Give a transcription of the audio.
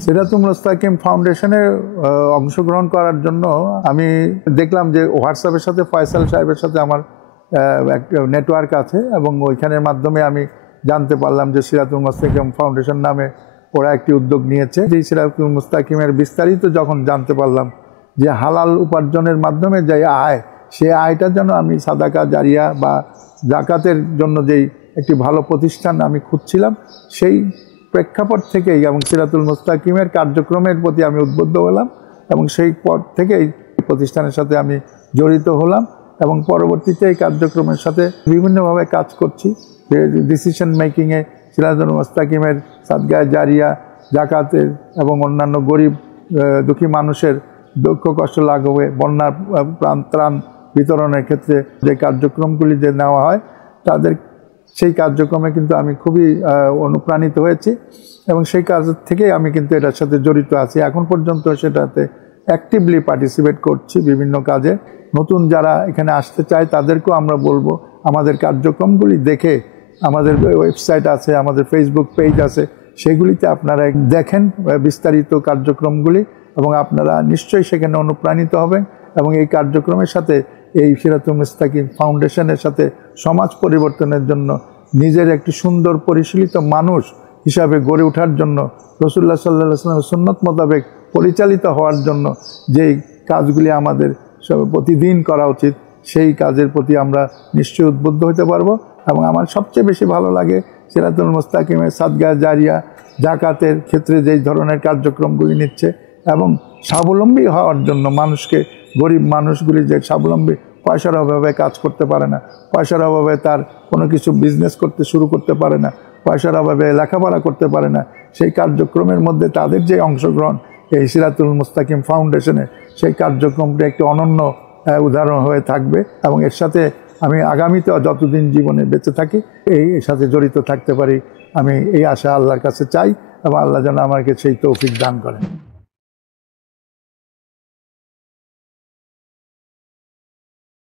সিরাতুল মুস্তাকিম ফাউন্ডেশনে অংশগ্রহণ করার জন্য আমি দেখলাম যে হোয়াটসঅ্যাপের সাথে ফয়সাল সাহেবের সাথে আমার একটা নেটওয়ার্ক আছে এবং ওইখানের মাধ্যমে আমি জানতে পারলাম যে সিরাতুল মুস্তাকিম ফাউন্ডেশন নামে ওরা একটি উদ্যোগ নিয়েছে। এই সিরাতুল মুস্তাকিমের বিস্তারিত যখন জানতে পারলাম যে হালাল উপার্জনের মাধ্যমে যে আয়, সেই আয়টা যেন আমি সাদাকা জারিয়া বা জাকাতের জন্য যেই একটি ভালো প্রতিষ্ঠান আমি খুঁজছিলাম, সেই প্রেক্ষাপট থেকেই এবং সিরাতুল মুস্তাকিমের কার্যক্রমের প্রতি আমি উদ্বুদ্ধ হলাম এবং সেই পর থেকেই প্রতিষ্ঠানের সাথে আমি জড়িত হলাম এবং পরবর্তীতে এই কার্যক্রমের সাথে বিভিন্নভাবে কাজ করছি। ডিসিশন মেকিংয়ে সিরাতুল মুস্তাকিমের সাদগায়ে জারিয়া, জাকাতের এবং অন্যান্য গরিব দুঃখী মানুষের দুঃখ কষ্ট লাঘবে, বন্যার ত্রাণ বিতরণের ক্ষেত্রে যে কার্যক্রমগুলি যে নেওয়া হয় তাদের সেই কার্যক্রমে কিন্তু আমি খুবই অনুপ্রাণিত হয়েছি এবং সেই কাজ থেকেই আমি কিন্তু এটার সাথে জড়িত আছি। এখন পর্যন্ত সেটাতে অ্যাক্টিভলি পার্টিসিপেট করছি বিভিন্ন কাজে। নতুন যারা এখানে আসতে চায় তাদেরকেও আমরা বলবো আমাদের কার্যক্রমগুলি দেখে, আমাদের ওয়েবসাইট আছে, আমাদের ফেসবুক পেজ আছে, সেগুলিতে আপনারা দেখেন বিস্তারিত কার্যক্রমগুলি এবং আপনারা নিশ্চয়ই সেখানে অনুপ্রাণিত হবেন এবং এই কার্যক্রমের সাথে এই সিরাতুল মুস্তাকিম ফাউন্ডেশনের সাথে সমাজ পরিবর্তনের জন্য নিজের একটি সুন্দর পরিশীলিত মানুষ হিসাবে গড়ে ওঠার জন্য, রাসূলুল্লাহ সাল্লাল্লাহু আলাইহি ওয়াসাল্লামের সুন্নত মোতাবেক পরিচালিত হওয়ার জন্য যেই কাজগুলি আমাদের প্রতিদিন করা উচিত, সেই কাজের প্রতি আমরা নিশ্চয়ই উদ্বুদ্ধ হতে পারবো। এবং আমার সবচেয়ে বেশি ভালো লাগে সিরাতুল মুস্তাকিমের সাদগায়ে জারিয়া, জাকাতের ক্ষেত্রে যেই ধরনের কার্যক্রমগুলি নিচ্ছে এবং স্বাবলম্বী হওয়ার জন্য মানুষকে, গরিব মানুষগুলি যে স্বাবলম্বী, পয়সার অভাবে কাজ করতে পারে না, পয়সার অভাবে তার কোনো কিছু বিজনেস করতে শুরু করতে পারে না, পয়সার অভাবে লেখাপড়া করতে পারে না, সেই কার্যক্রমের মধ্যে তাদের যে অংশগ্রহণ এই সিরাতুল মুস্তাকিম ফাউন্ডেশনে, সেই কার্যক্রমটি একটি অনন্য উদাহরণ হয়ে থাকবে এবং এর সাথে আমি আগামীতে যতদিন জীবনে বেঁচে থাকি এর সাথে জড়িত থাকতে পারি, আমি এই আশা আল্লাহর কাছে চাই এবং আল্লাহ যেন আমাকে সেই তৌফিক দান করেন।